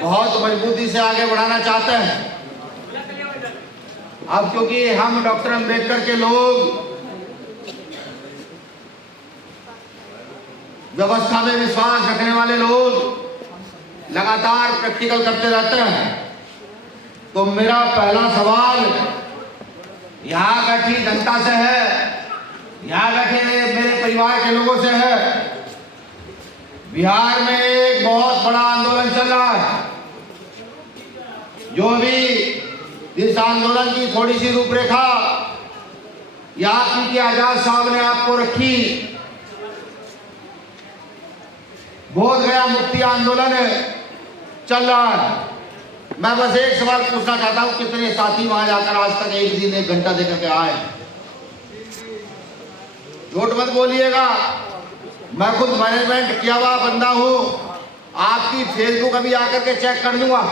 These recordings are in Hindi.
बहुत मजबूती से आगे बढ़ाना चाहते हैं। अब क्योंकि हम डॉक्टर अंबेडकर के लोग व्यवस्था में विश्वास रखने वाले लोग लगातार प्रैक्टिकल करते रहते हैं, तो मेरा पहला सवाल यहाँ बैठी जनता से है, यहाँ बैठे मेरे परिवार के लोगों से है। बिहार में एक बहुत बड़ा आंदोलन चल रहा है, जो भी इस आंदोलन की थोड़ी सी रूपरेखा यहाँ पी.के. आजाद साहब ने आपको रखी। बोधगया मुक्ति आंदोलन चल रहा है। मैं बस एक सवाल पूछना चाहता हूं, कितने साथी वहां जाकर आज तक एक दिन 1 घंटा देकर के आए? झूठ मत बोलिएगा, मैं खुद मैनेजमेंट किया हुआ बंदा हूं। आपकी फेसबुक अभी आकर के चेक कर लूंगा।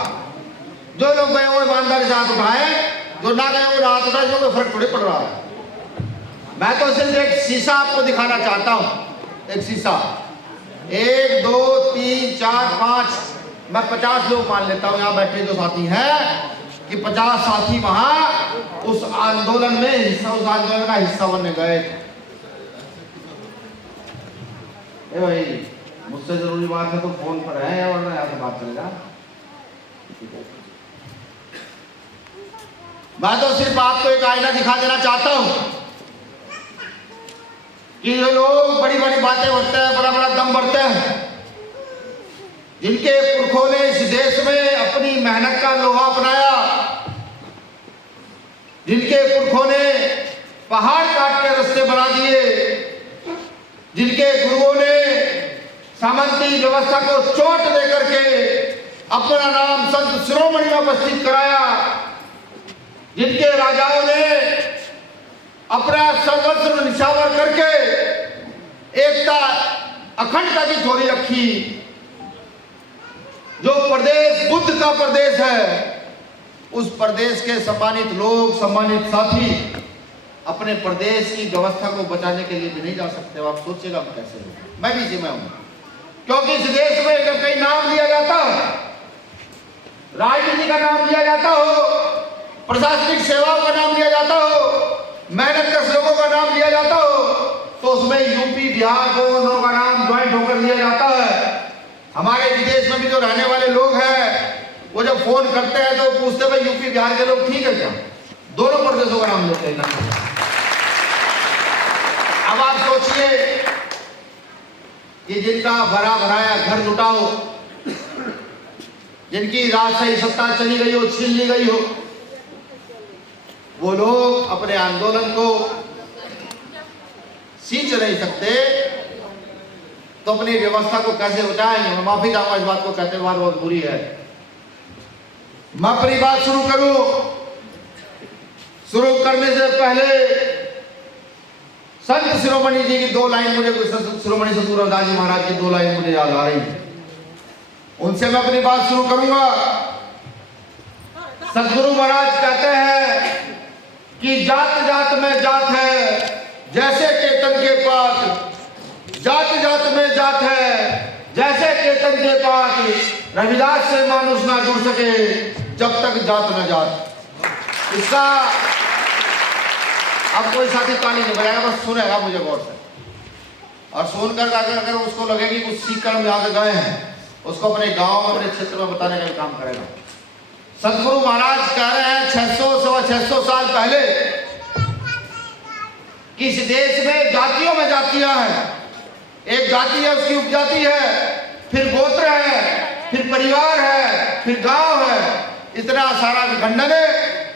जो लोग गए वो ईमानदारी से हाथ उठाए, जो ना गए वो हाथ उठाए, जो फर्क थोड़ी पड़ रहा है। मैं तो सिर्फ एक शीशा आपको दिखाना चाहता हूं, एक शीशा। 1 2 3 4 5, मैं 50 लोग मान लेता हूं यहाँ बैठे जो साथी हैं, कि 50 साथी वहां उस आंदोलन में उस आंदोलन का हिस्सा बनने गए। भाई मुझसे जरूरी बात है तो फोन पर है, वरना यहाँ से बात चलेगा। मैं तो सिर्फ आपको एक आईना दिखा देना चाहता हूं कि ये लोग बड़ी बड़ी बातें करते हैं, बड़ा बड़ा दम भरते हैं, जिनके पुरखों ने इस देश में अपनी मेहनत का लोहा अपनाया, जिनके पुरखों ने पहाड़ काट के रास्ते बना दिए, जिनके गुरुओं ने सामंती व्यवस्था को चोट देकर के अपना नाम संत शिरोमणि में उपस्थित कराया, जिनके राजाओं ने अपना सर्वस्व निछावर करके एकता अखंडता की थोड़ी रखी। जो प्रदेश बुद्ध का प्रदेश है, उस प्रदेश के सम्मानित लोग, सम्मानित साथी अपने प्रदेश की व्यवस्था को बचाने के लिए भी नहीं जा सकते। आप सोचिएगा कैसे होगा। मैं भी जिम्मेदार हूं, क्योंकि इस देश में जब कहीं नाम लिया जाता है, राजनीति का नाम लिया जाता हो, प्रशासनिक सेवाओं का नाम लिया जाता हो, मेहनत के लोगों का नाम लिया जाता हो, तो उसमें यूपी बिहार दोनों का नाम ज्वाइंट होकर लिया जाता है। हमारे विदेश में भी जो रहने वाले लोग हैं, वो जब फोन करते हैं तो पूछते भाई यूपी बिहार के लोग ठीक है क्या? दोनों प्रदेशों का नाम लेते हैं। अब आप सोचिए कि जिनका भरा भराया घर लुटा हो, जिनकी राजशाही सत्ता चली गई हो, छीन ली गई हो, वो लोग अपने आंदोलन को सींच नहीं सकते, तो अपनी व्यवस्था को कैसे बचाएंगे? मैं माफी चाहूंगा इस बात को कहते हुए, बहुत बुरी है। मैं अपनी बात शुरू करूं, शुरू करने से पहले संत शिरोमणि जी की 2 लाइन मुझे, शिरोमणि सतगुरु रविदास जी महाराज की 2 लाइन मुझे याद आ रही है, उनसे मैं अपनी बात शुरू करूंगा। सतगुरु महाराज कहते हैं कि जात जात में जात है, जैसे केतन के पात, जात जात में जात है, जैसे केतन के पात, रविदास से मानुष ना जुड़ सके जब तक जात न जात। इसका अब कोई साथी ताली नहीं बजाएगा, बस सुनेगा मुझे गौर से, और सुनकर अगर उसको लगे कि कुछ सीख कर हम यहाँ से गए हैं, उसको अपने गांव में, अपने क्षेत्र में बताने का काम करेगा। सतगुरु महाराज कह रहे हैं 600 साल पहले कि इस देश में जातियों में जातियां हैं। एक जाति है, उसकी उपजाति है, फिर गोत्र है, फिर परिवार है, फिर गांव है। इतना सारा विखंडन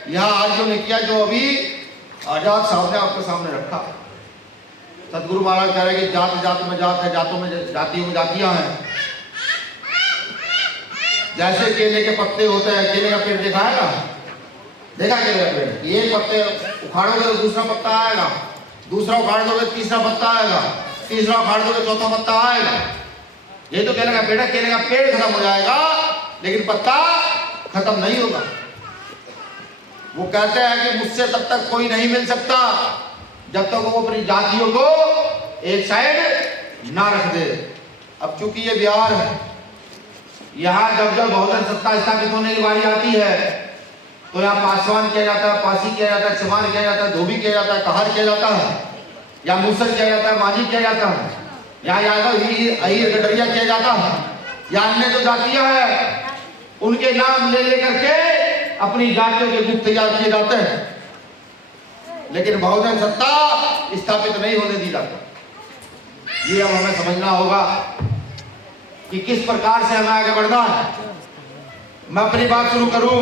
यहाँ आर्यों ने किया, जो अभी आजाद साहब ने आपके सामने रखा। सतगुरु महाराज कह रहे हैं कि जात जात में जात है, जातों में जातियों में जातियां हैं। जैसे केले के पत्ते होते हैं, केले का पेड़ देखा है ना? देखा केले का पेड़? एक पत्ते उखाड़ोगे तो दूसरा पत्ता आएगा, दूसरा उखाड़ दोगे तीसरा पत्ता आएगा, तीसरा उखाड़ दोगे चौथा पत्ता आएगा। ये तो केले का पेड़ है, केले का पेड़ खत्म हो जाएगा लेकिन पत्ता खत्म नहीं होगा। वो कहते हैं कि मुझसे तब तक कोई नहीं मिल सकता जब तक वो अपनी जातियों को एक साइड ना रख दे। अब चूंकि ये बिहार है, यहाँ जब जब बहुजन सत्ता स्थापित होने की बारी आती है तो यहाँ पासवान किया जाता है, पासी किया जाता है, चमार किया जाता है, धोबी किया जाता है, कहार किया जाता है, या मूसर किया जाता है, मांझी किया जाता है, यहाँ यादव अहीर गडरिया किया जाता है, या अन्य जो जातियां हैं उनके नाम ले लेकर के अपनी जातियों के गुट तैयार किए जाते हैं, लेकिन बहुजन सत्ता स्थापित नहीं होने दी जाती। ये अब हमें समझना होगा कि किस प्रकार से हमें आगे बढ़ना है। मैं अपनी बात शुरू करूं,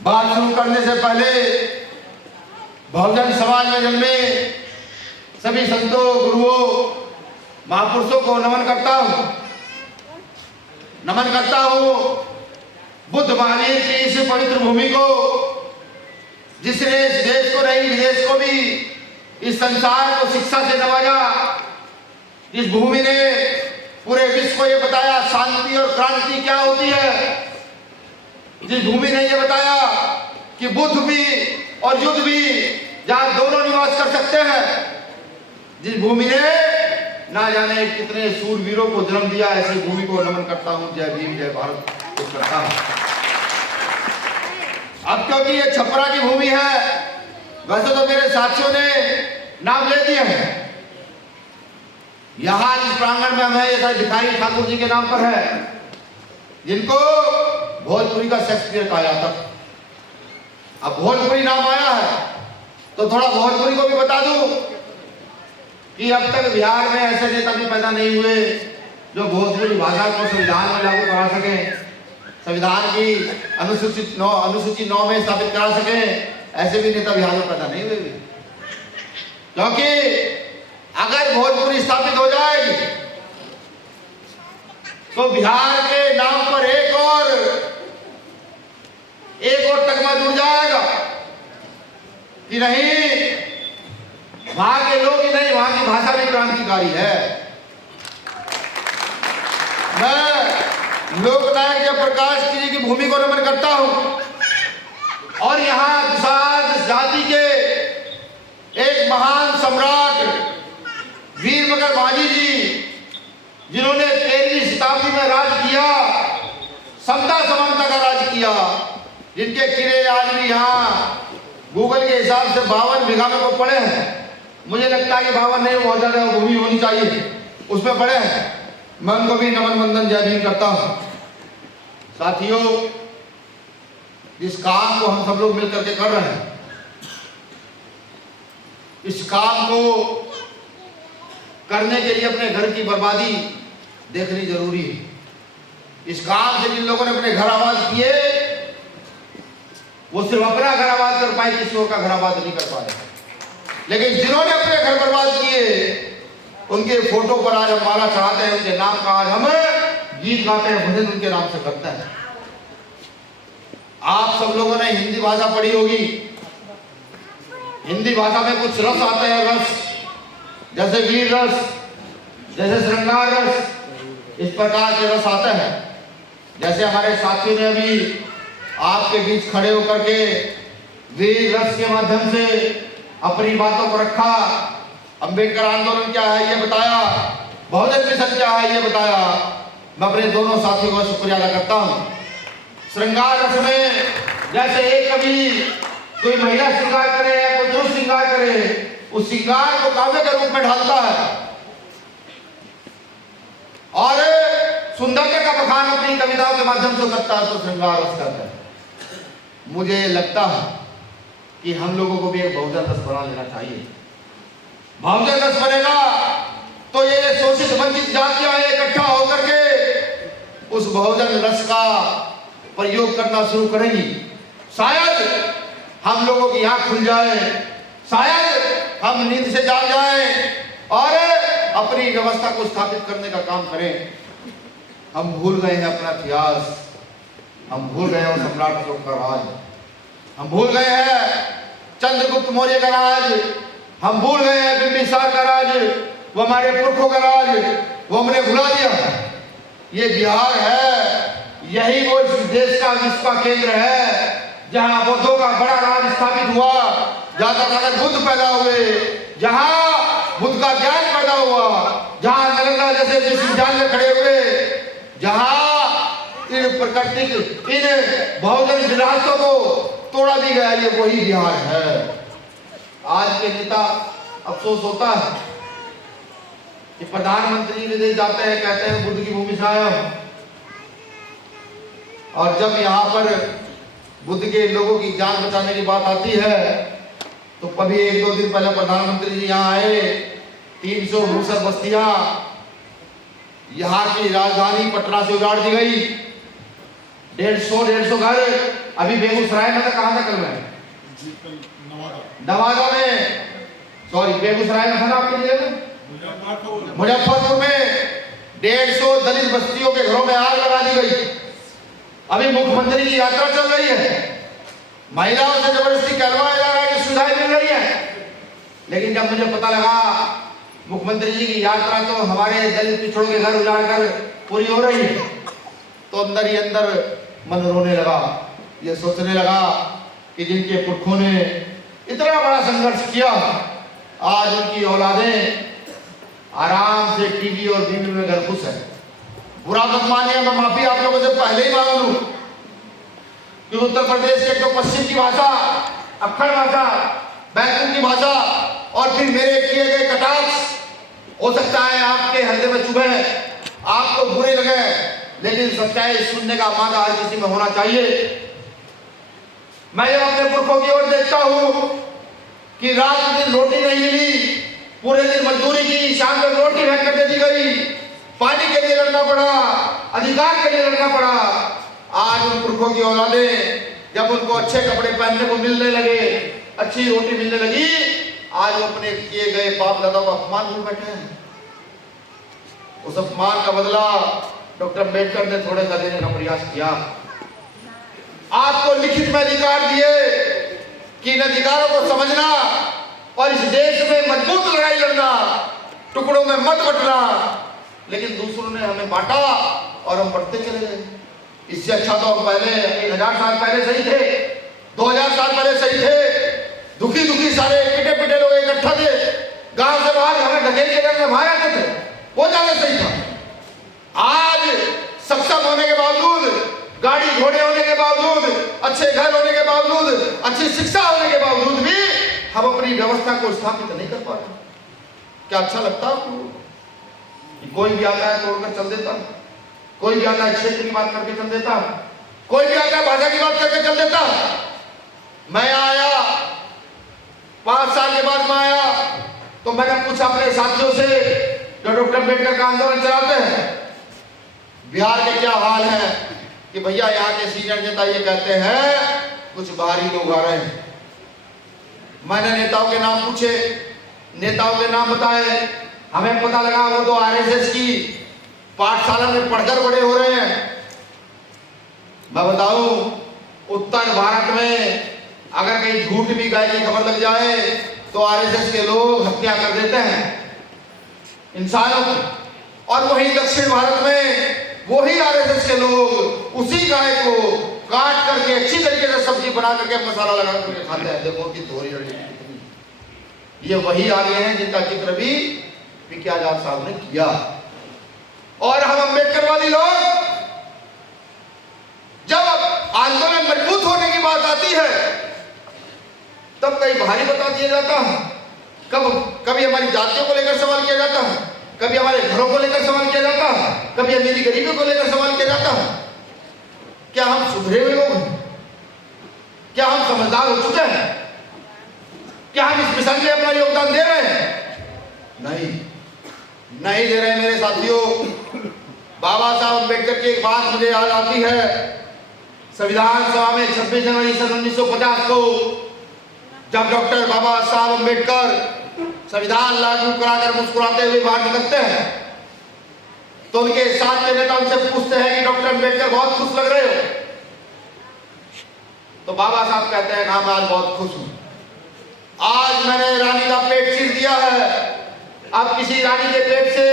बात शुरू करने से पहले बहुजन समाज में जन्मे सभी संतों, गुरुओं, महापुरुषों को नमन करता हूं। बुद्ध महावीर की इस पवित्र भूमि को, जिसने इस देश को नहीं विदेश को भी, इस संसार को शिक्षा से नवाजा, जिस भूमि ने पूरे विश्व को यह बताया शांति और क्रांति क्या होती है, जिस भूमि ने यह बताया कि बुद्ध भी और युद्ध भी जहां दोनों निवास कर सकते हैं, जिस भूमि ने ना जाने कितने सूरवीरों को जन्म दिया, ऐसी भूमि को नमन करता हूं। जय भीम, जय भारत करता हूं। अब क्योंकि ये छपरा की भूमि है, वैसे तो मेरे साथियों ने नाम ले दिए हैं, यहां इस प्रांगण में हमें ये भिखारी ठाकुर जी के नाम पर है, जिनको भोजपुरी का शेक्सपियर कहा जाता था। अब भोजपुरी नाम आया है तो थोड़ा भोजपुरी को भी बता दूं कि अब तक बिहार में ऐसे नेता भी पैदा नहीं हुए जो भोजपुरी भाषा को संविधान में लागू करा सके, संविधान की अनुसूची 9 में स्थापित करा सके। ऐसे भी नेता बिहार में पैदा नहीं हुए, क्योंकि अगर भोजपुरी स्थापित हो जाएगी तो बिहार के नाम पर एक और तकमा जुड़ जाएगा कि नहीं, वहां के लोग ही नहीं, वहां की भाषा भी क्रांतिकारी है। मैं लोकनायक जयप्रकाश जी की भूमि को नमन करता हूं और यहां दुसाध जाति के एक महान सम्राट वीर मगर माझी जी, जिन्होंने 13वीं शताब्दी में राज किया, समता समानता का राज किया, जिनके किले आज भी यहाँ गूगल के हिसाब से 52 बीघा में को पड़े हैं। मुझे लगता है कि 52 नहीं, बहुत ज्यादा भूमि होनी चाहिए, उसमें पड़े हैं। मैं उनको भी नमन वंदन जय भीम करता हूं। साथियों, जिस काम को हम सब लोग मिलकर के कर रहे हैं, इस काम को करने के लिए अपने घर की बर्बादी देखनी जरूरी है। इस काम से जिन लोगों ने अपने घर आबाद किए, वो सिर्फ अपना घर आबाद कर पाए, किसी और का घर आबाद नहीं कर पाए। लेकिन जिन्होंने अपने घर बर्बाद किए, उनके फोटो पर आज हम माला चढ़ाते हैं, उनके नाम का आज हम गीत गाते हैं, भजन उनके नाम से करते हैं। आप सब लोगों ने हिंदी भाषा पढ़ी होगी। हिंदी भाषा में कुछ रस आते हैं, रस जैसे वीर रस, जैसे श्रृंगार रस, इस प्रकार के रस आते हैं। जैसे हमारे साथियों ने अभी आपके बीच खड़े होकर के वीर रस के माध्यम से अपनी बातों को रखा। अंबेडकर आंदोलन क्या है ये बताया, बहुजन मिशन क्या है ये बताया। मैं अपने दोनों साथियों का शुक्रिया अदा करता हूँ। श्रृंगार रस में जैसे एक कभी कोई महिला श्रृंगार करे या कोई पुरुष श्रृंगार करे, उस श्रृंगार को काव्य के रूप में ढालता है और सुंदरता का बखान अपनी कविताओं के माध्यम से करता है, तो श्रृंगार रस करता है। मुझे लगता है कि हम लोगों को भी एक बहुजन रस बना लेना चाहिए। बहुजन रस बनेगा तो ये शोषित वंचित जातियां इकट्ठा होकर के उस बहुजन रस का प्रयोग करना शुरू करेंगी। शायद हम लोगों की आंख खुल जाए, शायद हम नींद से जाग जाएं और अपनी व्यवस्था को स्थापित करने का काम करें। हम भूल गए हैं अपना इतिहास, हम भूल गए हैं सम्राट अशोक का राज, हम भूल गए हैं चंद्रगुप्त मौर्य का राज, हम भूल गए हैं बिंबिसार का राज, वो हमारे पुरखों का राज, वो हमने भुला दिया। ये बिहार है, यही वो इस देश का विश्व का केंद्र है जहां बुद्धों का बड़ा राज स्थापित हुआ, जहां तक बुद्ध पैदा हुए, जहां बुद्ध का ज्ञान पैदा हुआ, जहां नालंदा जैसे विश्वविद्यालय खड़े हुए, जहां इन प्राकृतिक, इन भौगोलिक विरासतों को तोड़ा भी गया। ये वही बिहार है। आज के नेता अफसोस होता है कि प्रधानमंत्री विदेश जाते हैं, कहते हैं बुद्ध की भूमि से आया हूं, और जब यहाँ पर बुद्ध के लोगों की जान बचाने की बात आती है तो कभी 1-2 दिन पहले प्रधानमंत्री जी यहाँ आए, 300 मूसर बस्तियां यहाँ की राजधानी पटना से उजाड़ दी गई, 150 घर। अभी बेगूसराय में था, कहां था कल मैं? नवादा में, सॉरी बेगूसराय में था ना आपके जिले में, मुजफ्फरपुर में 150 दलित बस्तियों के घरों में आग लगा दी गई। अभी मुख्यमंत्री की यात्रा चल रही है, महिलाओं से जबरदस्ती कहलवाया जा रहा है कि सुविधाएं मिल रही है, लेकिन जब मुझे पता लगा मुख्यमंत्री जी की यात्रा तो हमारे दलित पिछड़ों के घर उजाड़ कर पूरी हो रही है, तो अंदर ही अंदर मन रोने लगा। ये सोचने लगा कि जिनके पुरखों ने इतना बड़ा संघर्ष किया, आज उनकी औलादें आराम से टीवी और बीवी में घर खुश है। बुरा मत मानिए, मैं माफी आप लोगों से पहले ही मांग लूं कि उत्तर प्रदेश के तो पश्चिम की भाषा, अक्खड़ भाषा, बैकुंठ की भाषा और फिर मेरे किए गए कटाक्ष हो सकता है आपके हृदय में चुभे, आपको बुरे लगे, लेकिन सच्चाई सुनने का मादा हर किसी में होना चाहिए। मैं जब अपने पुरखों की ओर देखता हूं कि रात दिन रोटी नहीं मिली, पूरे दिन मजदूरी की, शाम में रोटी फेंक कर दे दी गई, पानी के लिए लड़ना पड़ा, अधिकार के लिए लड़ना पड़ा। आज उन पुरखों की औलादें जब उनको अच्छे कपड़े पहनने को मिलने लगे, अच्छी रोटी मिलने लगी, आज वो अपने किए गए बाप दादा को अपमान भूल बैठे हैं। उस अपमान का बदला डॉक्टर अम्बेडकर ने थोड़े सा देने का प्रयास किया। आपको लिखित में अधिकार दिए कि इन अधिकारों को समझना और इस देश में मजबूत लड़ाई लड़ना, टुकड़ों में मत बंटना, लेकिन दूसरों ने हमें बांटा और हम बढ़ते चले गए। इससे अच्छा तो हम पहले 1000 साल पहले सही थे, 2000 साल पहले सही थे। दुखी दुखी सारे पिटे पिटे लोग इकट्ठा थे, गांव से बाहर हमें ढकेल के घर में बाहर आते थे, वो ज्यादा सही था। आज सक्षम होने के बावजूद, गाड़ी घोड़े होने के बावजूद, अच्छे घर होने के बावजूद, अच्छी शिक्षा होने के बावजूद भी हम अपनी व्यवस्था को स्थापित नहीं कर पा रहे। क्या अच्छा लगता आपको? कोई भी आता है तोड़कर चल देता, कोई भी आता है क्षेत्र की बात करके चल देता, कोई भी आता है भाषा की बात करके चल देता। मैं आया 5 साल के बाद मैं आया तो मैंने पूछा अपने साथियों से जो डॉक्टर अम्बेडकर का आंदोलन चलाते हैं, बिहार के क्या हाल है, कि भैया यहाँ के सीनियर नेता ये कहते हैं कुछ बाहरी लोग आ रहे हैं। मैंने नेताओं के नाम पूछे, नेताओं के नाम बताए, हमें पता लगा वो तो आरएसएस की पाठशाला में पढ़कर बड़े हो रहे हैं। मैं बताऊं, उत्तर भारत में अगर कहीं झूठ भी गाय की खबर लग जाए तो आरएसएस के लोग हत्या कर देते हैं इंसानों की, और वहीं दक्षिण भारत में वही आरएसएस के लोग उसी गाय को काट करके अच्छी तरीके से सब्जी बना करके मसाला लगा करके खाते हैं। देखो कि थोड़ी ये वही आगे हैं जिनका जिक्र भी पी.के. आजाद साहब ने किया। और हम अम्बेडकरवादी लोग जब आंदोलन मजबूत होने की बात आती है तब कहीं भारी बता दिया जाता है, कभी हमारी जातियों को लेकर सवाल किया जाता है, कभी हमारे घरों को लेकर सवाल किया जाता है, कभी अमीरी गरीबी को लेकर सवाल किया जाता है। क्या हम सुधरे हुए लोग हैं? क्या हम समझदार हो चुके हैं? क्या हम इस मिशन में अपना योगदान दे रहे हैं? नहीं दे रहे मेरे साथियों। बाबा साहब अम्बेडकर की एक बात मुझे याद आती है। संविधान सभा में 26 जनवरी सन 1950 को जब डॉक्टर बाबा साहब अम्बेडकर संविधान लागू कराकर मुस्कुराते हुए बाहर निकलते हैं तो उनके साथ के नेता उनसे पूछते हैं कि डॉक्टर अम्बेडकर बहुत खुश लग रहे हो। तो बाबा साहब कहते हैं हाँ मैं आज बहुत खुश हूं, आज मैंने रानी का पेट चीर दिया है। अब किसी रानी के पेट से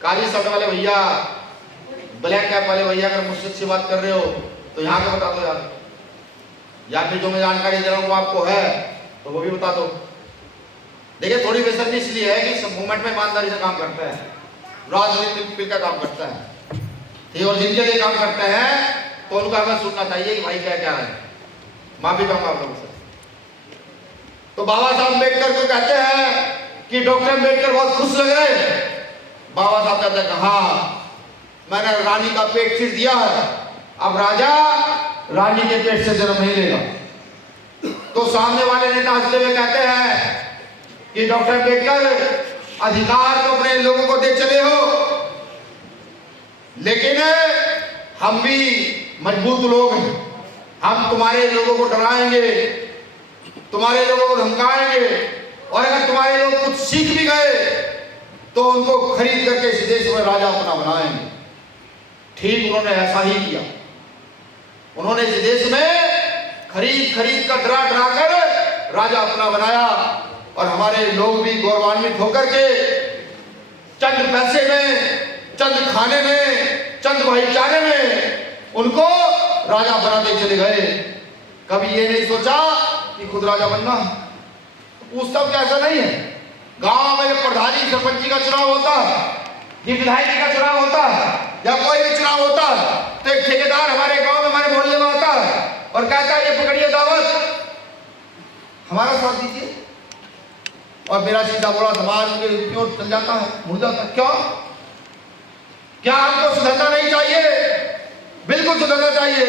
काली शर्ट वाले भैया, ब्लैक कैप वाले भैया अगर मुझसे अच्छी बात कर रहे हो तो यहाँ के बता दो यार, या फिर जो मैं जानकारी दे रहा हूँ वो आपको है तो वो भी बता दो। देखिए थोड़ी बेसब्री इसलिए है कि सब मूवमेंट में ईमानदारी से काम करता है, राजनीति मिलकर काम करता है। ठीक, और जिनके लिए काम करते हैं तो उनका हमें सुनना चाहिए कि भाई क्या क्या है। माफी चाहूंगा आप लोगों से। तो बाबा साहब अम्बेडकर को कहते हैं कि डॉक्टर अम्बेडकर बहुत खुश लग रहे हैं। बाबा साहब कहते हैं हाँ, मैंने रानी का पेट चीर दिया है, अब राजा रानी के पेट से जन्म नहीं लेगा। तो सामने वाले नेता हंसते हुए कहते हैं कि डॉक्टर अम्बेडकर अधिकार तो अपने लोगों को दे चले हो, लेकिन हम भी मजबूत लोग हैं, हम तुम्हारे लोगों को डराएंगे, तुम्हारे लोगों को धमकाएंगे, और अगर तुम्हारे लोग कुछ सीख भी गए तो उनको खरीद करके इस देश में राजा अपना बनाएंगे। ठीक उन्होंने ऐसा ही किया। उन्होंने इस देश में खरीद कर डरा कर राजा अपना बनाया, और हमारे लोग भी गौरवान्वित होकर के चंद पैसे में, चंद खाने में, चंद भाईचारे में उनको राजा बनाते चले गए। कभी ये नहीं सोचा कि खुद राजा बनना। उस सब कैसा नहीं है। गांव में जब प्रधानी सरपंची का चुनाव होता है, ये विधायक का चुनाव होता है, या कोई भी चुनाव होता है, तो एक ठेकेदार हमारे गांव में, हमारे मोहल्ले में आता है और कहता है ये पकड़िए दावत, हमारा साथ दीजिए, और मेरा सीधा बोला समाज की ओर चल जाता है, मुड़ जाता है। क्यों? क्या हमको सुधरना नहीं चाहिए? बिल्कुल सुधरना चाहिए।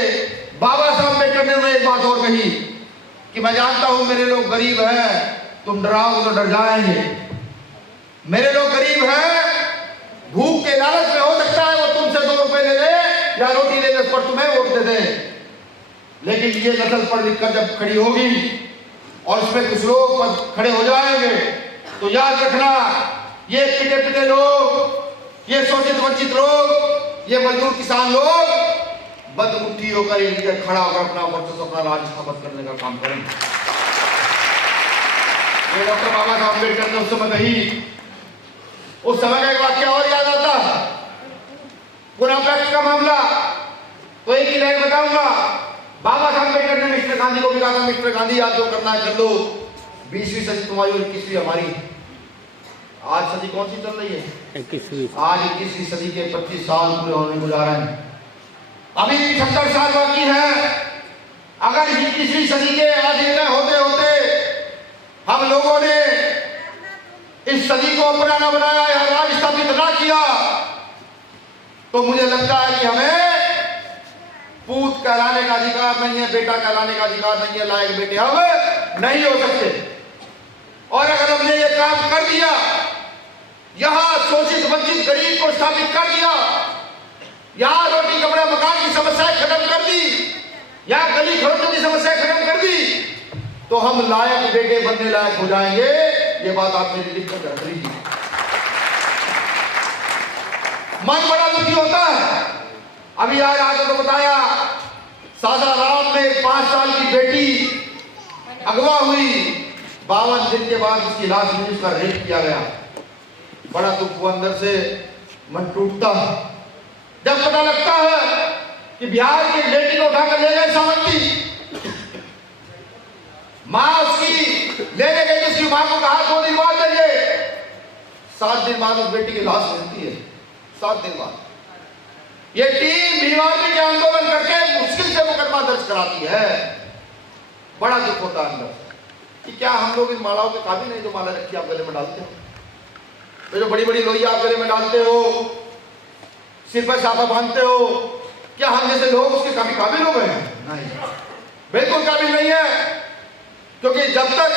बाबा साहब अम्बेडकर ने एक बात और कही कि मैं जानता हूं मेरे लोग गरीब हैं, तुम डराओ तो डर जाएंगे। मेरे लोग गरीब हैं, भूख के लालच में हो सकता है वो तुमसे 2 रुपए ले ले या रोटी ले ले पर तुम्हें वोट दे दे, लेकिन ये नस्ल पढ़ लिख कर जब खड़ी होगी और इसमें कुछ लोग खड़े हो जाएंगे तो याद रखना, ये पिटे पिटे लोग, ये शोषित वंचित लोग, ये मजदूर किसान लोग बदमुट्ठी होकर एक खड़ा होकर अपना वर्चस्व, अपना राज स्थापित करने का काम करेंगे। ये डॉक्टर बाबा साहब अम्बेडकर ने उस समय कही। उस समय का एक वाक्य और याद आता है, पुनः का मामला, तो एक ही लाइन बताऊंगा। बाबा साहब अम्बेडकर ने मिस्टर गांधी को भी कहा था, मिस्टर गांधी याद जो करना है कर लो, 20वीं सदी तुम्हारी और 21वीं हमारी। आज सदी कौन सी चल रही है? 21वीं। आज 21वीं सदी के 25 साल पूरे होने को जा रहे हैं, अभी 75 साल बाकी है। अगर 21वीं सदी के आधे में होते होते हम लोगों ने इस सदी को अपना न बनाया या राज स्थापित न किया, तो मुझे लगता है कि हमें पूत कहलाने का अधिकार नहीं है, बेटा कहलाने का अधिकार नहीं है, लायक बेटे हम नहीं हो सकते। और अगर हमने ये काम कर दिया, यहां शोषित वंचित गरीब को स्थापित कर दिया, यहां रोटी कपड़ा मकान की समस्याएं खत्म कर दी, या गली घरों की समस्या खत्म कर दी, तो हम लायक बेटे बनने लायक हो जाएंगे। ये बात आप मेरी लिख कर रख लीजिए। मन बड़ा दुखी होता है। अभी आज आपको तो बताया, सासाराम में 5 साल की बेटी अगवा हुई, 52 दिन के बाद उसकी लाश में उसका रेप किया गया। बड़ा दुख हुआ, अंदर से मन टूटता है जब पता लगता है कि बिहार की बेटी को उठाकर ले गए सावंती, मां उसकी लेने गई, उसकी मां को कहा 2 दिन बाद लेंगे, 7 दिन बाद उस बेटी की लाश मिलती है। 7 दिन बाद ये टीम भीमार्मी के आंदोलन करके मुश्किल से मुकदमा दर्ज कराती है। बड़ा दुख होता है अंदर कि क्या हम लोग इन मालाओं के काबिल नहीं जो माला रखी आप गले में डालते हो, तो जो बड़ी बड़ी लोहिया आप गले में डालते हो, सिर पर साफा बांधते हो, क्या हम जैसे लोग उसके कभी काबिल हो गए हैं? नहीं, बिल्कुल काबिल नहीं है। क्योंकि जब तक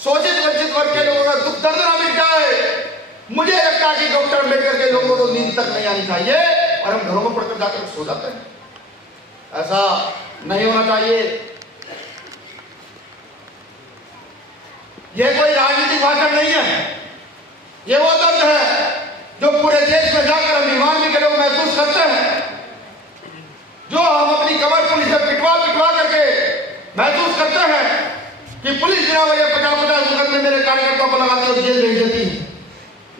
शोषित वंचित वर्ग के लोगों का दुख दर्द ना मिट जाए, मुझे लगता है कि डॉक्टर अम्बेडकर के लोगों को नींद तक नहीं आनी चाहिए और हम घरों में पढ़कर जाकर सो जाते हैं। ऐसा नहीं होना चाहिए। यह कोई राजनीतिक भाषण नहीं है, ये वो दर्द है जो पूरे देश में जाकर हम भीमार्मी के लोग महसूस करते हैं, जो हम अपनी कमर पुलिस से पिटवा करके महसूस करते हैं कि पुलिस बिना वजह 50-50 मुकदमे मेरे कार्यकर्ताओं को लगाती और जेल भेज देती है।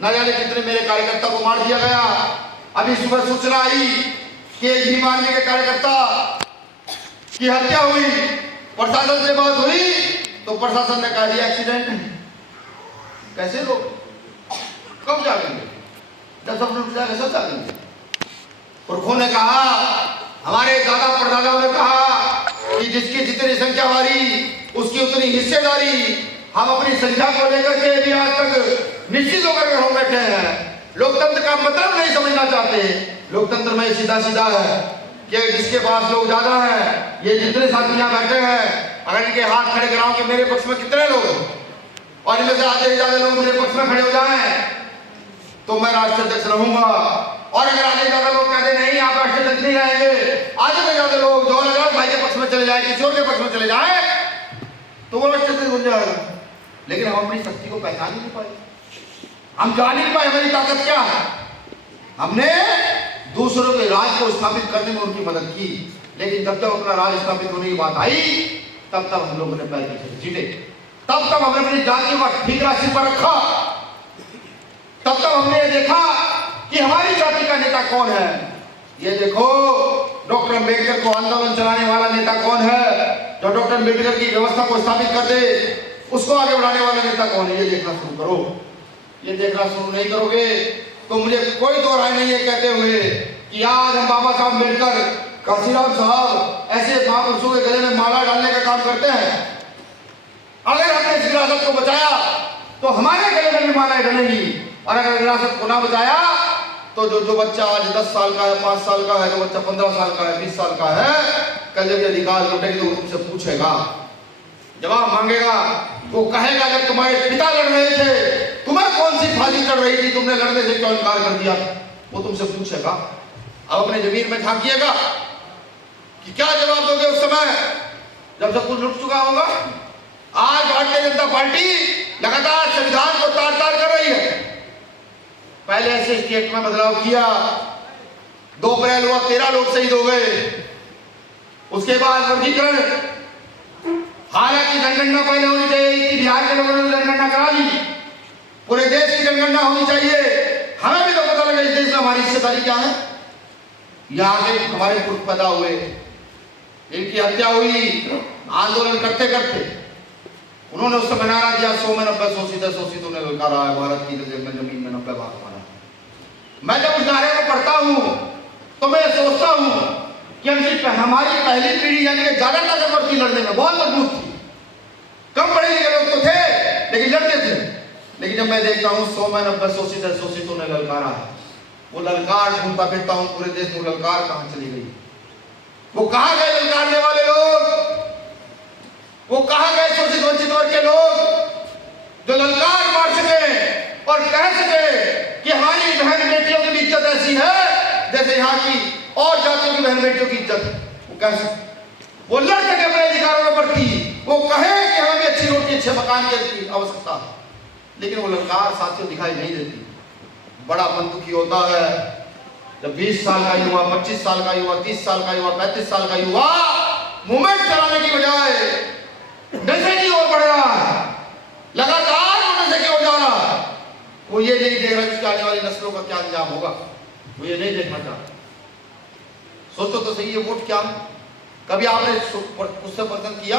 न जाने कितने मेरे कार्यकर्ता को मार दिया गया। अभी सुबह सूचना आई कि एक भीमार्मी के कार्यकर्ता की हत्या हुई। प्रशासन से बात हुई तो प्रशासन ने कहा दिया एक्सीडेंट है। कैसे लोग कब जागेंगे? जब सब लुट जाएगा सब जागेंगे। पुरखों ने कहा, हमारे दादा परदादाओं ने कहा कि जिसकी जितनी संख्या वारी उसकी उतनी हिस्सेदारी। हम अपनी संख्या को लेकर के भी आज तक निश्चित होकर हम बैठे हैं। लोकतंत्र का मतलब नहीं समझना चाहते। लोकतंत्र में सीधा सीधा है कि जिसके पास लोग ज्यादा हैं, ये जितने साथी यहाँ बैठे हैं, अगर इनके हाथ खड़े कराओ कि मेरे पक्ष में कितने लोग और इनमें से आधे से ज्यादा लोग मेरे पक्ष में खड़े हो जाएं तो मैं राष्ट्रीय अध्यक्ष रहूंगा। और अगर आधे से ज्यादा लोग कहते नहीं आप राष्ट्रीय अध्यक्ष नहीं रहेंगे, आधे से ज्यादा लोग जवाहरलाल भाई के पक्ष में चले जाए, किशोर के पक्ष में चले जाए तो वो राष्ट्रीय अध्यक्ष बन जाएगा। लेकिन हम अपनी शक्ति को पहचान ही नहीं पाए, हम जान ही नहीं पाए हमारी ताकत क्या है। हमने दूसरों के राज को स्थापित करने में उनकी मदद की, लेकिन जब जब अपना राज स्थापित होने की बात आई तब तब हम लोगों ने पैर पीछे जीते, तब तब हमने अपनी जातियों का ठीक राशि पर रखा, तब तब हमने ये देखा कि हमारी जाति का नेता कौन है। ये देखो डॉक्टर अम्बेडकर को आंदोलन चलाने वाला नेता कौन है, जो डॉक्टर अम्बेडकर की व्यवस्था को स्थापित कर दे उसको आगे बढ़ाने वाला नेता कौन है, ये देखना शुरू करो। ये देखना शुरू नहीं करोगे तो मुझे कोई दो राय नहीं है कहते हुए कि आज हम बाबा साहब अम्बेडकर, काशीराम साहब ऐसे महापुरुषों के गले में माला डालने का काम करते हैं। अगर हमने इस विरासत को बचाया तो हमारे गले में भी मालाएं डलेंगी, और अगर विरासत को ना बचाया तो जो बच्चा आज 10 साल का है, 5 साल का है, जो बच्चा 15 साल का है, 20 साल का है, कल जब ये अधिकार लौटेगी तो वो तुमसे पूछेगा, जवाब मांगेगा। वो कहेगा जब तुम्हारे पिता लड़ रहे थे तुम्हें कौन सी फांसी चढ़ रही थी, तुमने लड़ने से क्यों इनकार कर दिया, वो तुमसे पूछेगा। अब अपने जमीन में झांकिएगा कि क्या जवाब दोगे उस समय जब सब कुछ लुट चुका होगा। आज भारतीय जनता पार्टी लगातार संविधान को तार तार कर रही है। पहले ऐसे स्टेट में बदलाव किया, 2 अप्रैल हुआ, 13 लोग शहीद हो गए। उसके बाद वर्गीकरण, हालांकि जनगणना पहले होनी चाहिए थी, बिहार के लोगों ने जनगणना करा दी, पूरे देश की जनगणना होनी चाहिए। हमें भी तो पता लगा इस देश में हमारी हिस्सेदारी क्या है। यहाँ के हमारे पुरुष पैदा हुए, इनकी हत्या हुई आंदोलन करते करते। उन्होंने उस समय नारा दिया 100 में 90 शोषित है, शोषितों ने ललकारा है, भारत की जमीन में 90 भाग हमारा। मैं जब उस नारे को पढ़ता हूँ तो मैं सोचता हूँ कि हमारी पहली पीढ़ी यानी कि ज्यादा ताकतवर थी, लड़ने में बहुत मजबूत थी। कम पढ़े लिखे लोग तो थे लेकिन लड़ते थे। लेकिन जब मैं देखता हूँ 100 में 90 शोषित है, शोषितों ने ललकारा है, वो ललकार ढूंढता फिरता हूँ पूरे देश में, ललकार कहाँ चली गई, वो कहाँ गए ललकारने वाले लोग, वो कहाँ गए शोषित वंचित वर्ग के लोग जो ललकार मार सके और कह सके कि हमारी बहन बेटियों की भी इज्जत ऐसी है जैसे यहाँ की और जातियों की बहन बेटियों की इज्जत। वो कह सके, वो लड़ सके अपने अधिकारों में बढ़ती, वो कहे कि हमें भी अच्छी रोटी अच्छे मकान की आवश्यकता है। लेकिन वो ललकार साथियों दिखाई नहीं देती। बड़ा मन दुखी होता है जब 20 साल का युवा, 25 साल का युवा, 30 साल का युवा, 35 साल का युवा मूवमेंट चलाने की बजाय नशे की ओर बढ़ रहा है, लगातार वो नशे की ओर जा रहा है। वो ये नहीं देख रहा कि आने वाली नस्लों का क्या अंजाम होगा, वो ये नहीं देखना चाहता। सोचो तो सही, ये वोट क्या है? कभी आपने उससे प्रश्न किया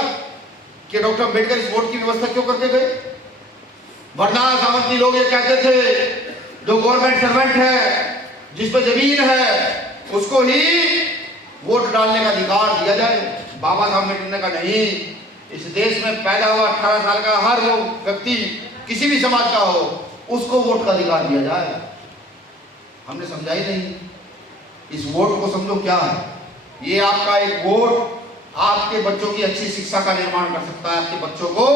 कि डॉक्टर अम्बेडकर इस वोट की व्यवस्था क्यों करके गए? वरना सामंती लोग ये कहते थे जो गवर्नमेंट सर्वेंट है, जिस पर जमीन है, उसको ही वोट डालने का अधिकार दिया जाए। बाबा साहब अम्बेडकर ने कहा नहीं, इस देश में पैदा हुआ 18 साल का हर वो व्यक्ति किसी भी समाज का हो, उसको वोट का अधिकार दिया जाए। हमने समझा ही नहीं। इस वोट को समझो क्या है। ये आपका एक वोट आपके बच्चों की अच्छी शिक्षा का निर्माण कर सकता है, आपके बच्चों को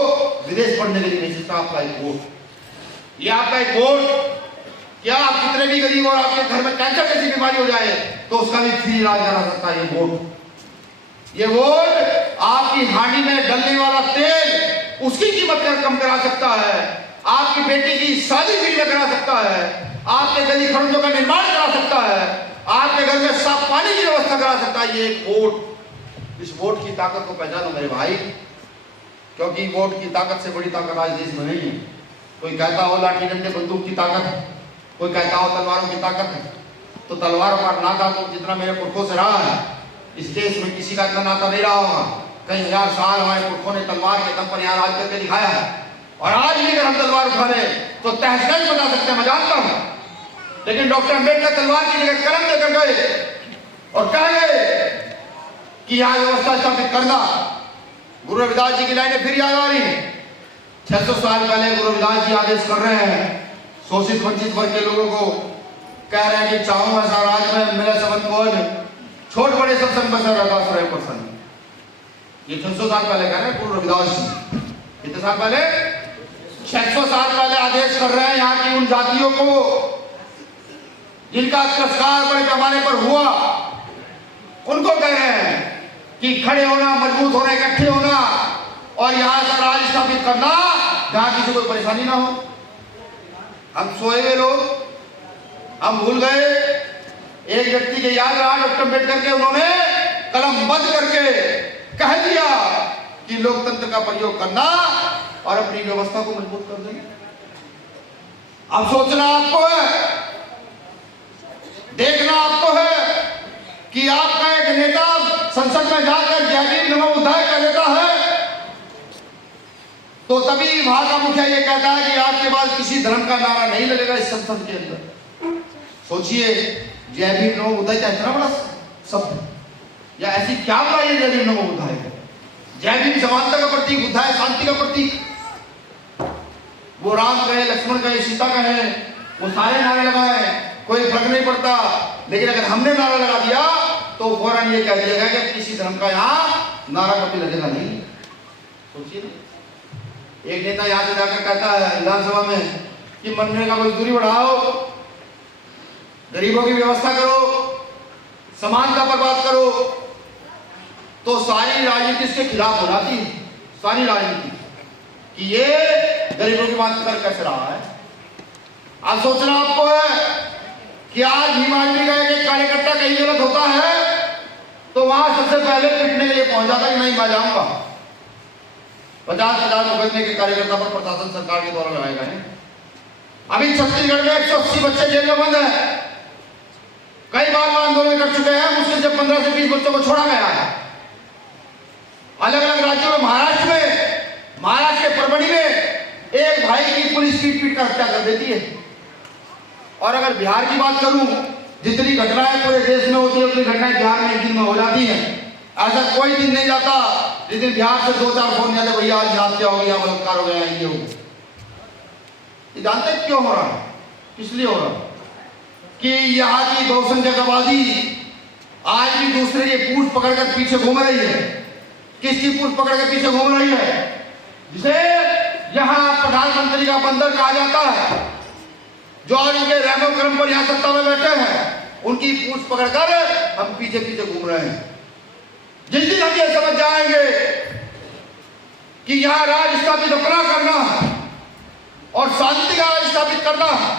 विदेश पढ़ने के लिए भेज सकता है। आपका एक वोट, ये आपका एक वोट, क्या आप कितने भी गरीब और आपके घर में कैंसर जैसी बीमारी हो जाए तो उसका भी फ्री इलाज करा सकता है ये वोट। ये वोट आपकी हांडी में डलने वाला तेल उसकी कीमत कम करा सकता है, आपकी बेटी की शादी फ्री में करा सकता है, आपके गली खड़ंजों का निर्माण करा सकता है, आपके घर में साफ पानी की व्यवस्था करा सकता है ये एक वोट। इस वोट की ताकत को पहचानो मेरे भाई, क्योंकि वोट की ताकत से बड़ी ताकत आज देश में नहीं है। कोई कहता हो लाठी डंडे बंदूक की ताकत है, कोई कहता हो तलवारों की ताकत है, तो तलवारों का नाता तो जितना मेरे पुरखों से रहा है इस देश में किसी का इतना नाता नहीं रहा होगा। कई हजार साल हमारे पुरखों ने तलवार के दम पर यहाँ राज करके दिखाया है, और आज भी अगर हम तलवार उठा लें तो तहस नहस बता सकते हैं, मैं जानता हूँ। लेकिन डॉक्टर अम्बेडकर तलवार की जगह कलम लेकर गए और कह गए कि यहां व्यवस्था स्थापित करना। गुरु रविदास जी की लाइनें फिर याद आ रही हैं। 600 साल पहले गुरु रविदास जी आदेश कर रहे हैं शोषित वंचित वर्ग के लोगों को, कह रहे हैं कि चाहूं ऐसा राज में मिले सबन कौन, छोट बड़े सब संग बसर रविदास रहे प्रसन्न। ये 600 साल पहले कह रहे हैं गुरु रविदास जी। कितने साल पहले? 600 साल पहले आदेश कर रहे हैं यहाँ की उन जातियों को जिनका तिरस्कार बड़े पैमाने पर हुआ, उनको कह रहे हैं कि खड़े होना, मजबूत होना, इकट्ठे होना और यहां से राज स्थापित करना जहां किसी को परेशानी ना हो। हम सोए हुए लोग, हम भूल गए। एक व्यक्ति के याद रहा, डॉक्टर अम्बेडकर के, उन्होंने कलम बंद करके कह दिया कि लोकतंत्र का प्रयोग करना और अपनी व्यवस्था को मजबूत कर देंगे। अब सोचना आपको है, देखना आपको है कि आपका एक नेता संसद में जाकर जय भीम नमो बुद्धाय कर देता है तो तभी वहां का मुखिया ये कहता है कि आपके पास किसी धर्म का नारा नहीं लगेगा इस संसद के अंदर। सोचिए, जय भीम नमो बुद्धाय क्या इतना बड़ा शब्द, या ऐसी क्या बुराई है जय भीम नमो बुद्धाय? जय भीम समानता का प्रतीक, बुद्धाय शांति का प्रतीक। वो राम कहे, लक्ष्मण कहे, सीता कहे, वो सारे नारे लगाए, कोई फर्क नहीं पड़ता। लेकिन अगर हमने नारा लगा दिया तो फौरन ये कह दिया गया कि किसी धर्म का यहाँ नारा कभी लगेगा नहीं। सोचिए, एक नेता यहां से जाकर कहता है विधानसभा में कि मनरेगा मजदूरी बढ़ाओ, गरीबों की व्यवस्था करो, समानता पर बात करो, तो सारी राजनीति इसके खिलाफ हो जाती है। सारी राजनीति कि ये गरीबों की बात कर कैसे रहा है। आज सोचना आपको है कि आज भीम आर्मी का एक कार्यकर्ता कहीं गलत होता है तो वहां सबसे पहले पिटने के लिए पहुंच जाता कि नहीं मैं जाऊंगा। 50,000 मुकदमे के कार्यकर्ता पर प्रशासन सरकार के द्वारा लगाए गए हैं। अभी छत्तीसगढ़ में 180 बच्चे जेल में बंद है। कई बार आंदोलन कर चुके हैं, मुश्किल से 15 से 20 बच्चों को छोड़ा गया है। अलग अलग राज्यों में, महाराष्ट्र के परभणी में एक भाई की पुलिस पीट कर हत्या कर देती है। और अगर बिहार की बात करूं, जितनी घटनाएं पूरे देश में होती है उतनी घटनाएं बिहार में एक दिन में हो जाती हैं। ऐसा कोई दिन नहीं जाता जिस दिन बिहार से 2-4 फोन नहीं आते, भैया आज यहाँ क्या हो गया, बलात्कार हो गया, ये हो गया। जानते क्यों हो रहा है? किस लिए हो रहा है? कि यहाँ की बहुसंख्यक आबादी आज भी दूसरे की पूंछ पकड़कर पीछे घूम रही है। किसकी पूंछ पकड़ के पीछे घूम रही है? जिसे यहाँ प्रधानमंत्री का बंदर कहा जाता है, जो आज उनके रैनो क्रम पर यहाँ सत्ता में बैठे हैं, उनकी पूंछ पकड़कर हम पीछे पीछे घूम रहे हैं। जिस दिन हम ये समझ जाएंगे कि यहाँ राज स्थापित अपना करना है और शांति का राज स्थापित करना है,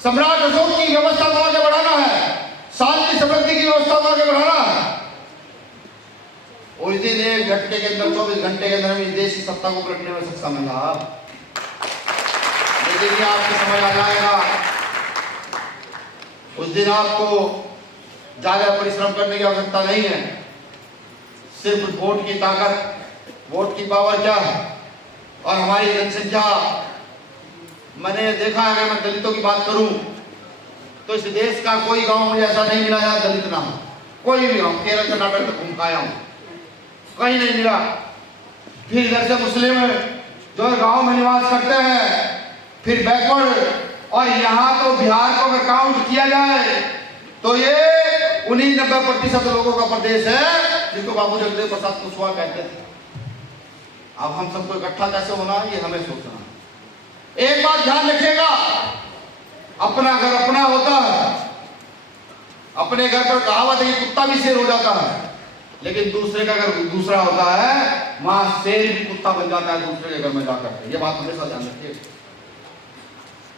सम्राट अशोक की व्यवस्था को आगे बढ़ाना है, शांति समृद्धि की व्यवस्था को आगे बढ़ाना है, उस दिन 1 घंटे के अंदर, 24 घंटे के अंदर हम इस देश की सत्ता को पलटने में सक्षम है साहब। लेकिन आपको समझ आ जाएगा, उस दिन आपको ज्यादा परिश्रम करने की आवश्यकता नहीं है। सिर्फ वोट की ताकत, वोट की पावर क्या है और हमारी जनसंख्या। मैंने देखा है, अगर मैं दलितों की बात करूं तो इस देश का कोई गांव मुझे ऐसा नहीं मिला जहां दलित ना हो। कोई भी गांव, केरल कर्नाटक तक घूम आया हूं, कहीं नहीं मिला। फिर इधर से मुस्लिम जो गांव में निवास करते हैं, फिर बैकवर्ड, और यहाँ तो बिहार को अगर काउंट किया जाए तो ये 90% लोगों का प्रदेश है जिसको बाबू जगदेव प्रसाद कुशवाहा कहते थे। अब हम सबको इकट्ठा कैसे होना है ये हमें सोचना है। एक बात ध्यान रखिएगा, अपना घर अपना होता है। अपने घर पर कहावत है कि कुत्ता भी शेर हो जाता है, लेकिन दूसरे का घर दूसरा होता है, वहां शेर भी कुत्ता बन जाता है दूसरे के घर में जाकर। ये बात हमेशा ध्यान रखिए।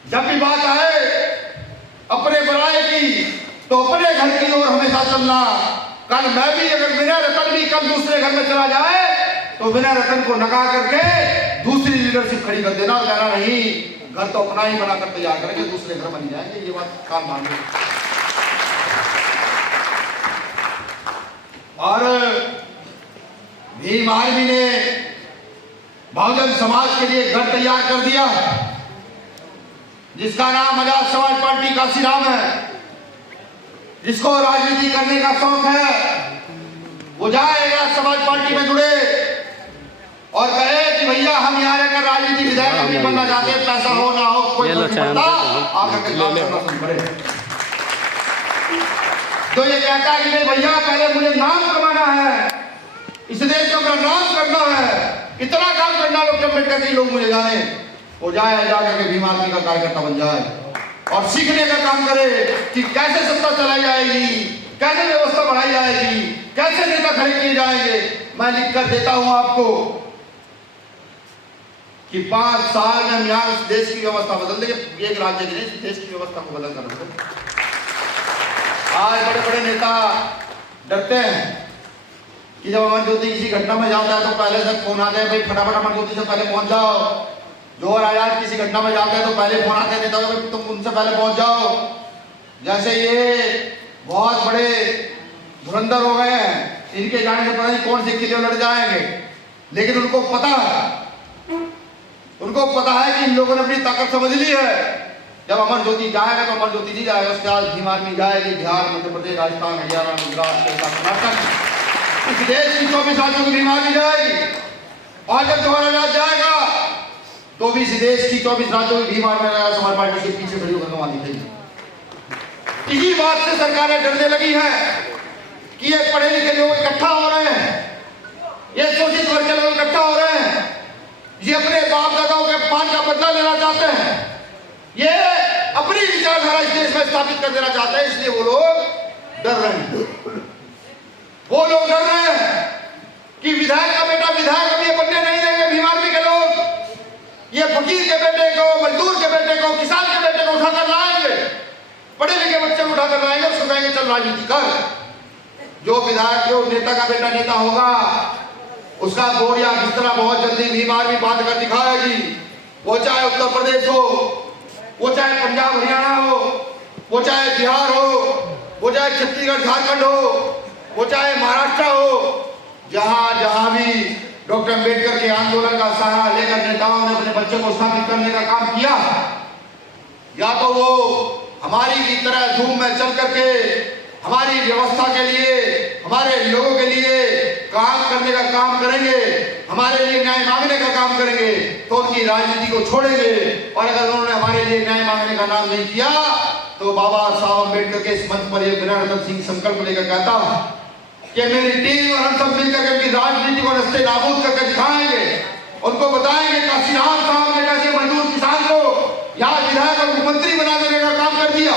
जब भी बात आए अपने बड़ाई की तो अपने घर की ओर हमेशा चलना। कल मैं भी, अगर विनय रतन भी कल दूसरे घर में चला जाए तो विनय रतन को नकार करके दूसरी लीडरशिप खड़ी कर देना और कहना नहीं, घर तो अपना ही बनाकर तैयार करेंगे, दूसरे घर बन जाएंगे। ये बात कान मान लो। और भीम आर्मी ने बहुजन समाज के लिए घर तैयार कर दिया जिसका नाम आजाद समाज पार्टी काशीराम है। जिसको राजनीति करने का शौक है वो जाएगा समाज पार्टी में जुड़े और कहे कि भैया हम यहाँ रहकर राजनीति विधायक नहीं बनना चाहते, पैसा हो ना हो कोई फर्क नहीं पड़ता, आकर के काम करना शुरू करे। तो ये कहता है कि नहीं भैया पहले मुझे नाम कमाना है, इस देश को अपना नाम करना है, इतना काम करना लोग अम्बेडकर के लोग मुझे जाने, वो जाए जाकर के भीम आर्मी का कार्यकर्ता बन जाए और सीखने का काम करे कि कैसे सत्ता चलाई जाएगी, कैसे व्यवस्था बढ़ाई जाएगी, कैसे नेता खड़े किए जाएंगे। मैं लिख कर देता हूं आपको कि 5 साल में हम यहाँ इस देश की व्यवस्था बदल देंगे। एक राज्य की नहीं, इस देश की व्यवस्था को बदल कर रखेंगे। आज बड़े बड़े नेता डरते हैं कि जब अमर ज्योति किसी घटना में जाता है तो पहले से फोन आते हैं, भाई फटाफट अमर ज्योति से पहले पहुंच जाओ। जोहर आजाद किसी घटना में जाते हैं तो पहले फोन आते हैं नेता को, तुम उनसे पहले पहुंच जाओ। जैसे ये बहुत बड़े धुरंधर हो गए हैं, इनके जाने से पता नहीं कौन से किले लड़ जाएंगे, लेकिन उनको पता है कि इन लोगों ने अपनी ताकत समझ ली है। जब अमर ज्योति जाएगा तो अमर ज्योति नहीं जाएगा, उसके बाद भीम आर्मी जाएगी। बिहार, मध्य प्रदेश, राजस्थान, हरियाणा, गुजरात, कर्नाटक, इस देश की 24 राज्यों की भीम आर्मी जाएगी। और जब जोहर आजाद जाएगा तो भी इस देश की 24 राज्यों की भीम आर्मी समाज पार्टी के पीछे खड़ी होकर वहां दिखेगी। इसी बात से सरकारें डरने लगी है कि ये पढ़े लिखे लोग इकट्ठा हो रहे हैं, ये शोषित वर्ग के लोग इकट्ठा हो रहे हैं, ये अपने बाप दादाओं के पान का बदला लेना चाहते हैं, ये अपनी विचारधारा इस देश में स्थापित कर देना चाहते हैं। इसलिए वो लोग डर रहे हैं। वो लोग डर रहे हैं कि विधायक का बेटा विधायक अब ये बनने नहीं देंगे भीम आर्मी के लोग। ये फकीर के बेटे को, मजदूर के बेटे को, किसान के बेटे को उठाकर लाएंगे, पढ़े लिखे बच्चे को उठाकर लाएंगे, उसको कहेंगे चल राजनीति कर। जो विधायक जो नेता का बेटा नेता होगा उसका बोरिया बिस्तरा बहुत जल्दी भीम आर्मी बांध कर दिखाएगी। वो चाहे उत्तर प्रदेश हो, वो चाहे पंजाब हरियाणा हो, वो चाहे बिहार हो, वो चाहे छत्तीसगढ़ झारखंड हो, वो चाहे महाराष्ट्र हो, जहां जहां भी डॉक्टर अम्बेडकर के आंदोलन का सहारा लेकर नेताओं ने अपने बच्चों को स्थापित करने का काम किया, या तो वो हमारी की तरह धूम में चल करके हमारी व्यवस्था के लिए, हमारे लोगों के लिए काम करने का काम करेंगे, हमारे लिए न्याय मांगने का काम करेंगे, तो उनकी राजनीति को छोड़ेंगे। और अगर उन्होंने हमारे लिए न्याय मांगने का नाम नहीं किया तो बाबा साहब अम्बेडकर के इस मंच पर ये बिना सिंह संकल्प लेकर कहता कि मेरी टीम और हम सब मिलकर उनकी राजनीति को रस्ते नाबूद करके दिखाएंगे। उनको बताएंगे काशीराम साहब ने कैसे मजदूर किसान को यहाँ विधायक और मुख्यमंत्री बना देने का काम कर दिया,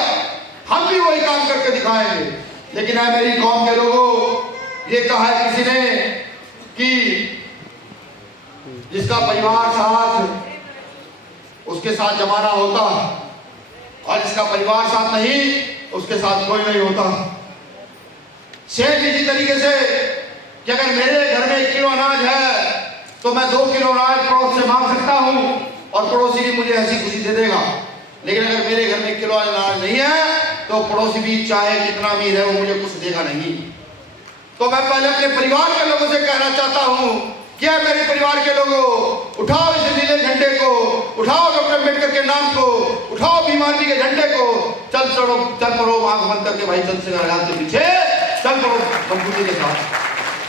हम भी वही काम करके दिखाएंगे। लेकिन है मेरी कौम के लोगों, ये कहा है किसी ने कि जिसका परिवार साथ उसके साथ जमाना होता और जिसका परिवार साथ नहीं उसके साथ कोई नहीं होता। सेम इसी तरीके से कि अगर मेरे घर में 1 किलो अनाज है तो मैं 2 किलो अनाज पड़ोस से मांग सकता हूं और पड़ोसी भी मुझे हंसी खुशी दे देगा। लेकिन अगर मेरे घर में 1 किलो अनाज नहीं है तो पड़ोसी भी चाहे कितना अमीर है वो मुझे कुछ देगा नहीं। तो मैं पहले अपने परिवार के लोगों से कहना चाहता हूं, क्या मेरे परिवार के लोगों, उठाओ इस नीले झंडे को, उठाओ डॉक्टर अम्बेडकर के नाम को, उठाओ भीम आर्मी के झंडे को, चल पड़ो आंख बंद करके भाई चंद्रशेखर आजाद के पीछे चल पड़ो बंदूकों के साथ।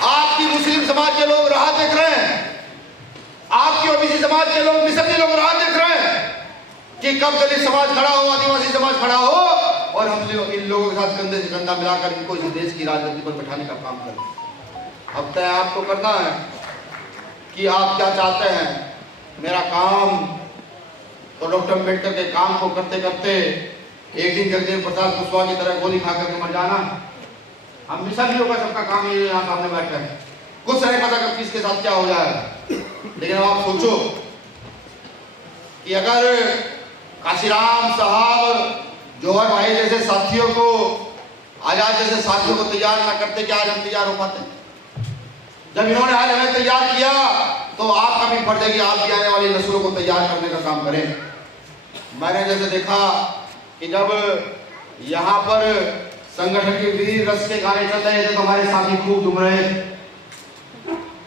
आपकी मुस्लिम समाज के लोग राह देख रहे हैं, आपकी ओबीसी समाज के लोग, मिसली लोग राह देख रहे हैं कि कब दलित समाज खड़ा हो, आदिवासी समाज खड़ा हो और हम लोग इन लोगों के साथ कंधे से कंधा मिलाकर इनको इस देश की राजनीति पर बैठाने का काम करें। अब तय आपको करना है कि आप क्या चाहते हैं। मेरा काम तो डॉक्टर अम्बेडकर के काम को करते करते एक दिन जगदेव प्रसाद कुशवाहा की तरह गोली खा करके मर जाना। हम मिशन भी होगा, सबका काम ये यहाँ सामने बैठे हैं, कुछ नहीं पता कब किसके साथ क्या हो जाए। लेकिन आप सोचो कि अगर काशीराम साहब, जौहर भाई जैसे साथियों को, आजाद जैसे साथियों को तैयार ना करते, क्या आज हम तैयार हो पाते? जब इन्होंने आज हमें तैयार किया तो आपका भी फर्ज है कि आप भी आने वाली नस्लों को तैयार करने का काम करें। मैंने जैसे देखा कि जब यहाँ पर संगठन के वीर रस के गाने चल रहे थे तो हमारे साथी खूब झूम रहे,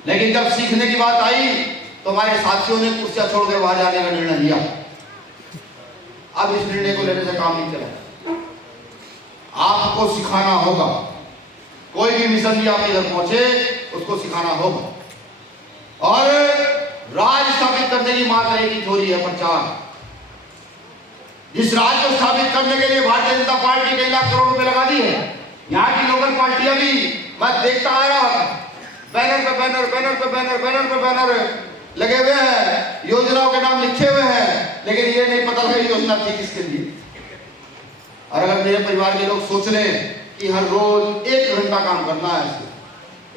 लेकिन जब सीखने की बात आई तो हमारे साथियों ने कुर्सियां छोड़कर बाहर जाने का निर्णय लिया। अब इस निर्णय को लेने से काम नहीं चला। आपको सिखाना होगा। कोई भी मिशन भी आपके इधर पहुंचे उसको सिखाना होगा। और राज स्थापित करने की मात्र एक ही थोड़ी है, प्रचार। जिस राज को स्थापित करने के लिए भारतीय जनता पार्टी कई लाख करोड़ रुपए लगा दी है, यहाँ की लोकल पार्टियां भी मैं देखता आ रहा था, बैनर पे बैनर, बैनर पे बैनर, बैनर पे बैनर लगे हुए हैं, योजनाओं के नाम लिखे हुए हैं, लेकिन ये नहीं पता था योजना थी किसके लिए। और अगर मेरे परिवार के लोग सोच रहे हैं कि हर रोज 1 घंटा काम करना है,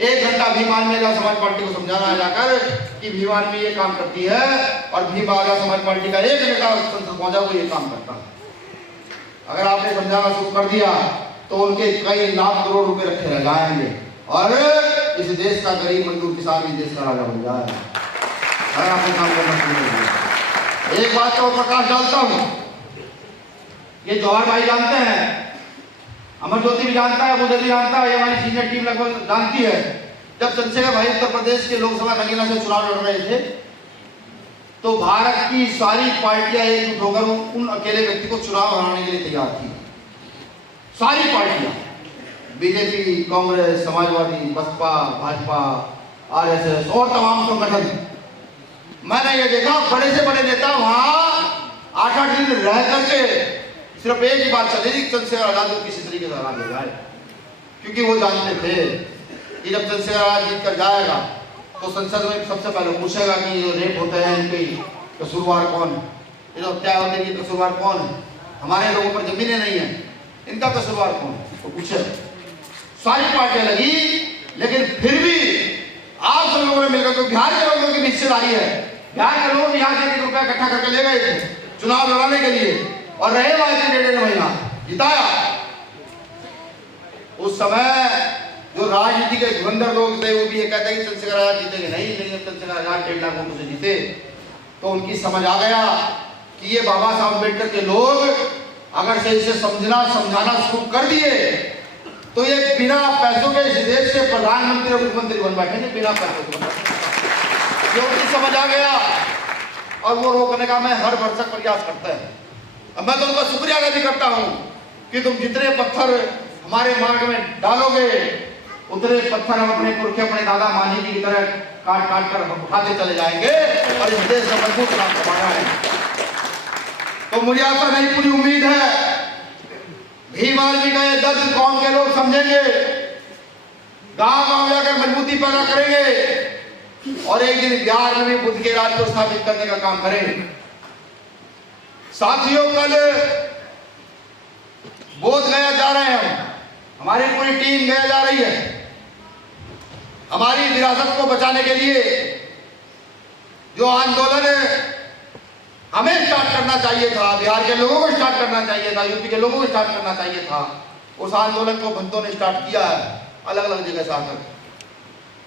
1 घंटा भीम आर्मी आजाद समाज पार्टी को समझाना है जाकर कि भीम आर्मी ये काम करती है और भीम आजाद समाज पार्टी का 1 नेता संसद पहुंचा वो ये काम करता है, अगर आपने समझाना शुरू कर दिया तो उनके कई लाख करोड़ रुपए रखे रह जाएंगे और इस देश का गरीब मजदूर किसान इस देश का राजा बन जाएगा। अगर आपने काम करना शुरू कर दिया। एक बात तो प्रकाश डालता हूं, ये जौहर भाई जानते हैं, अमर ज्योति भी जानता है, मुझे भी जानता है, ये हमारी सीनियर टीम लगभग जानती है। जब चंद्रशेखर भाई उत्तर प्रदेश के लोकसभा नगीना से चुनाव लड़ रहे थे तो भारत की सारी पार्टियां एकजुट होकर उन अकेले व्यक्ति को चुनाव हराने के लिए तैयार थी। सारी पार्टियां, बीजेपी, कांग्रेस, समाजवादी, बसपा, भाजपा, आरएसएस और तमाम संगठन। मैंने ये देखा बड़े से बड़े नेता वहां 8-8 दिन रह करके सिर्फ एक ही बात चली कि चंद्रशेखर आजाद को किसी तरीके से हरा दिया जाए, क्योंकि वो जानते थे कि जब चंद्रशेखर आजाद जीत कर जाएगा तो संसद में सबसे पहले पूछेगा कि ये रेप होते हैं इनके कसूरवार कौन है, ये जो हत्या होते हैं कसूरवार कौन है, हमारे लोगों पर जमीनें नहीं है इनका कसूरवार कौन है, तो पूछे। सारी पार्टियां लगी, लेकिन फिर भी आप सब लोगों ने मिलकर, तो बिहार के लोगों की हिस्सेदारी है, बिहार के लोग यहाँ से 1 रुपया इकट्ठा करके ले गए थे चुनाव लड़ाने के लिए और रहे वहां से 1.5 महीना जिताया। उस समय जो राजनीति के धुरंधर लोग थे वो भी ये कहते हैं कि चंद्रशेखर आजाद जीतेंगे, नहीं, लेकिन चंद्रशेखर आजाद 1.5 लाख वोटों से जीते तो उनकी समझ आ गया कि ये बाबा साहब अम्बेडकर के लोग अगर से इसे समझाना शुरू कर दिए तो ये बिना पैसों के इस देश के प्रधानमंत्री और मुख्यमंत्री बन बैठेंगे, बिना पैसों के। उनकी समझ आ गया और वो रोकने का मैं हर भरसक प्रयास करता है। अब मैं तो उनका शुक्रिया अदा भी करता हूं कि तुम जितने पत्थर हमारे मार्ग में डालोगे उतने पत्थर हम अपने पुरखे, अपने दादा मांझी जी की तरह काट काट कर उठाते चले जाएंगे और इस देश का मजबूत नाम कमाना है। तो मुझे आशा नहीं, पूरी उम्मीद है भीम आर्मी का ये दर्द कौम के लोग समझेंगे, गांव-गांव जाकर मजबूती पैदा करेंगे और एक दिन बिहार में भी बुद्ध के राज को स्थापित करने का काम करेंगे। साथियों, कल बोधगया जा रहे हैं हमारी पूरी टीम गया जा रही है। हमारी विरासत को बचाने के लिए जो आंदोलन हमें स्टार्ट करना चाहिए था, बिहार के लोगों को स्टार्ट करना चाहिए था, यूपी के लोगों को स्टार्ट करना चाहिए था, उस आंदोलन को भक्तों ने स्टार्ट किया है अलग अलग जगह से आकर।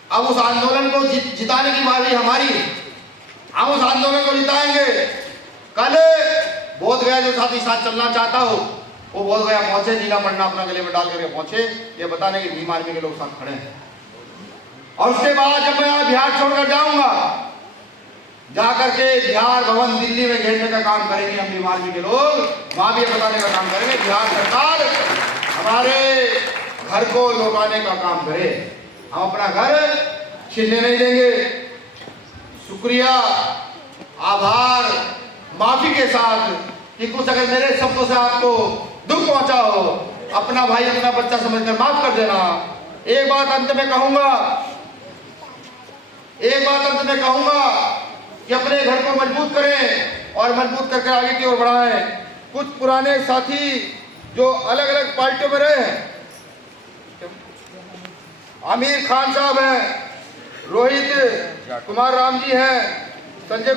अब उस आंदोलन को जिताने की बारी हमारी, हम उस आंदोलन को जिताएंगे। कल बोधगया जो साथी साथ चलना चाहता हो वो बोधगया पहुंचे, नीला पन्ना अपना गले में डाल करके पहुंचे, ये बताने कि भीम आर्मी के लोग साथ खड़े हैं। और उसके बाद जब मैं बिहार छोड़कर जाऊंगा, जाकर के बिहार भवन दिल्ली में घेरने का काम करेंगे हम भीम आर्मी के लोग, वहां भी ये बताने का काम करेंगे बिहार सरकार हमारे घर को लौटाने का काम करे, हम अपना घर छीनने नहीं देंगे। शुक्रिया, आभार, माफी के साथ कि कुछ अगर मेरे शब्दों से आपको दुख पहुंचा हो, अपना भाई अपना बच्चा समझकर माफ कर देना। एक बात अंत में कहूंगा कि अपने घर को मजबूत करें और मजबूत करके आगे की ओर बढ़ाएं। कुछ पुराने साथी जो अलग अलग पार्टियों में रहे हैं, आमिर खान साहब हैं, रोहित कुमार राम जी हैं, संजय